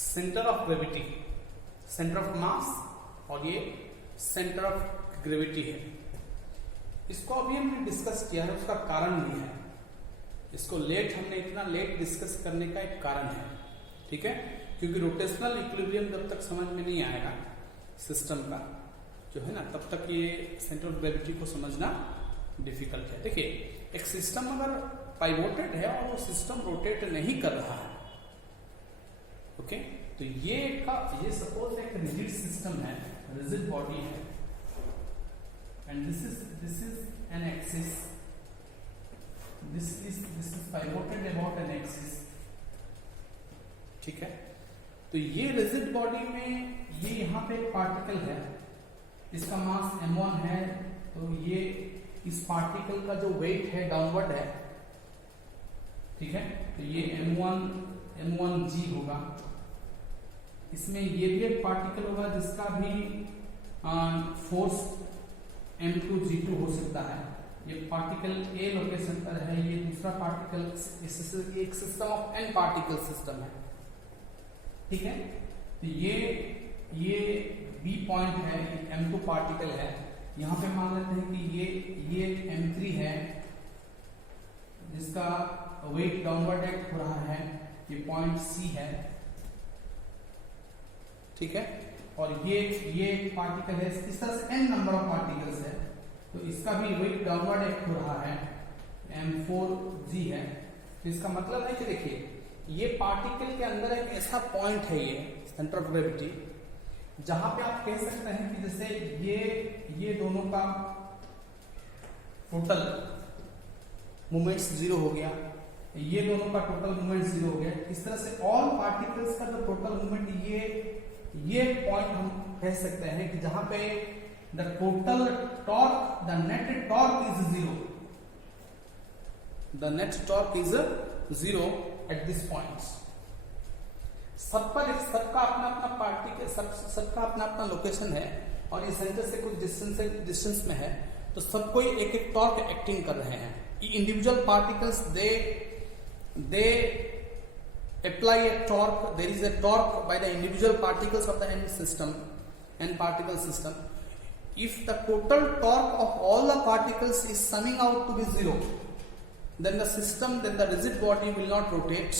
Centre of gravity, centre of मास, और ये centre of gravity है। इसको अभी हमने डिस्कस किया है, उसका कारण भी है। इसको हमने इतना लेट डिस्कस करने का एक कारण है, ठीक है, क्योंकि रोटेशनल इक्विलिब्रियम जब तक समझ में नहीं आएगा सिस्टम का जो है ना, तब तक ये सेंटर ऑफ ग्रेविटी को समझना डिफिकल्ट है। देखिए, एक सिस्टम अगर पाइवोटेड है और वो सिस्टम रोटेट नहीं कर रहा है, ओके, तो ये सपोज एक रिजिड सिस्टम है, रिजिड बॉडी है, and this is an axis, this is pivoted about an axis, ठीक है। तो ये रिजिड बॉडी में ये यहाँ पे एक पार्टिकल है, इसका मास m1 है, तो ये इस पार्टिकल का जो वेट है डाउनवर्ड है, ठीक है, तो ये m1g होगा। इसमें ये भी एक पार्टिकल होगा जिसका भी फोर्स m2g2 हो सकता है। ये पार्टिकल a लोकेशन पर है, ये दूसरा पार्टिकल, एक system of n particle system है, ठीक है। तो ये B पॉइंट है, m2 पार्टिकल है। यहां पे मान लेते हैं कि ये m3 है जिसका वेट डाउनवर्ड एक्ट हो रहा है, ये पॉइंट C है, ठीक है। और ये पार्टिकल है, इस तरह से n नंबर ऑफ पार्टिकल्स है, तो इसका भी वेट डाउनवर्ड एक्ट हो रहा है, m4g है। तो इसका मतलब है कि देखिए, ये पार्टिकल के अंदर एक ऐसा पॉइंट है, ये सेंटर ऑफ ग्रेविटी, जहां पे आप कह सकते हैं कि जैसे ये दोनों का टोटल मोमेंट्स 0 हो गया, ये दोनों का टोटल मोमेंट 0 हो गया। इस तरह से ऑल पार्टिकल्स का जो टोटल मोमेंट, ये पॉइंट हम कह सकते हैं कि जहां पे the total torque, the net torque is 0, the net torque is 0 at this point. सबका अपना अपना पार्टिकल, सबका अपना अपना लोकेशन है, और ये सेंटर से कुछ डिस्टेंस में है, तो सब कोई एक एक टॉर्क एक्टिंग कर रहे हैं। Individual particles they apply a torque, there is a torque by the individual particles of the n particle system. If the total torque of all the particles is summing out to be 0, then the rigid body will not rotate,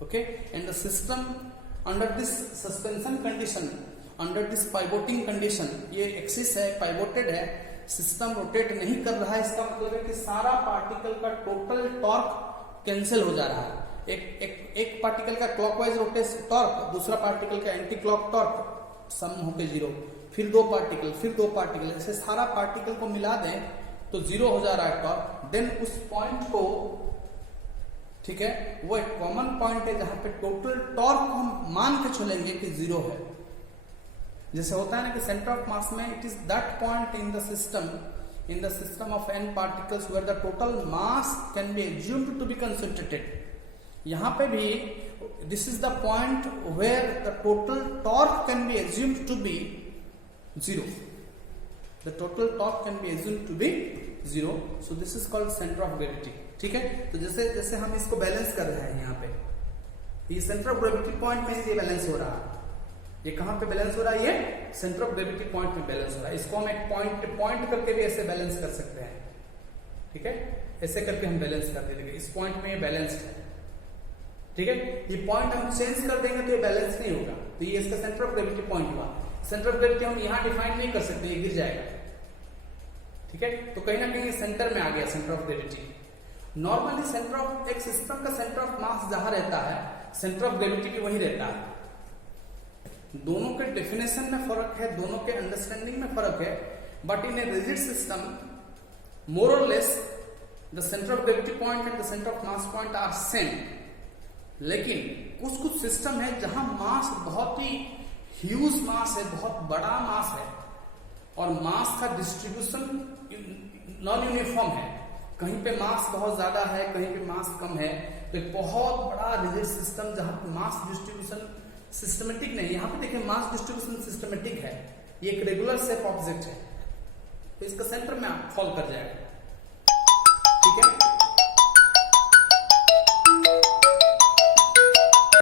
okay, and the system under this suspension condition, under this pivoting condition, ये axis है, pivoted है, system rotate नहीं कर रहा है। इसका मतलब है कि सारा पार्टिकल का टोटल टॉर्क कैंसिल हो जा रहा है। एक पार्टिकल का क्लॉकवाइज रोटेट टॉर्क, दूसरा पार्टिकल का एंटी क्लॉक टॉर्क, सम होके 0, फिर दो पार्टिकल, ऐसे सारा पार्टिकल को मिला दें तो 0 हो जा रहा है टॉर्क। देन उस पॉइंट को, ठीक है, वो एक कॉमन पॉइंट है जहां पे टोटल टॉर्क को हम मान के चलेंगे कि 0 है। जैसे होता है ना कि सेंटर ऑफ मास में it is that point in the system of n particles where the total mass can be assumed to be concentrated. यहां पे भी this is the point where the total torque can be assumed to be 0, the total torque can be assumed to be 0, so this is called centre of gravity, ठीक है। तो जैसे हम इसको balance कर रहे हैं, यहाँ पे ये सेंटर ऑफ ग्रेविटी पॉइंट में ये बैलेंस हो रहा है। ये कहां पे बैलेंस हो रहा है? ये सेंटर ऑफ ग्रेविटी पॉइंट में बैलेंस हो रहा है। इसको हम एक पॉइंट करके भी ऐसे बैलेंस कर सकते हैं, ठीक है, ऐसे करके हम बैलेंस कर देंगे। इस पॉइंट में ये बैलेंस्ड है, ठीक है। ये पॉइंट हम चेंज कर देंगे तो ये बैलेंस नहीं होगा, तो ये इसका सेंटर ऑफ ग्रेविटी पॉइंट हुआ। सेंटर ऑफ ग्रेविटी हम यहां डिफाइन नहीं कर सकते, ये गिर जाएगा, ठीक है। तो कहीं ना कहीं सेंटर में आ गया centre of gravity. Normally centre of एक सिस्टम का सेंटर ऑफ मास जहां रहता है, सेंटर ऑफ ग्रेविटी भी वहीं रहता है। दोनों के डेफिनेशन में फर्क है, दोनों के अंडरस्टैंडिंग में फर्क है, but in a rigid system more और less the centre of gravity point and the centre of mass point are same. लेकिन कुछ सिस्टम है जहां मास बहुत ही ह्यूज मास है, बहुत बड़ा मास है, और मास का डिस्ट्रीब्यूशन नॉन यूनिफॉर्म है। कहीं पे मास बहुत ज्यादा है, कहीं पे मास कम है। तो एक बहुत बड़ा रिजिड सिस्टम जहां पे मास डिस्ट्रीब्यूशन सिस्टमेटिक नहीं, यहां पे देखिए मास डिस्ट्रीब्यूशन सिस्टमेटिक है, ये एक रेगुलर शेप ऑब्जेक्ट है, तो इसका सेंटर में फॉल कर जाएगा, ठीक है।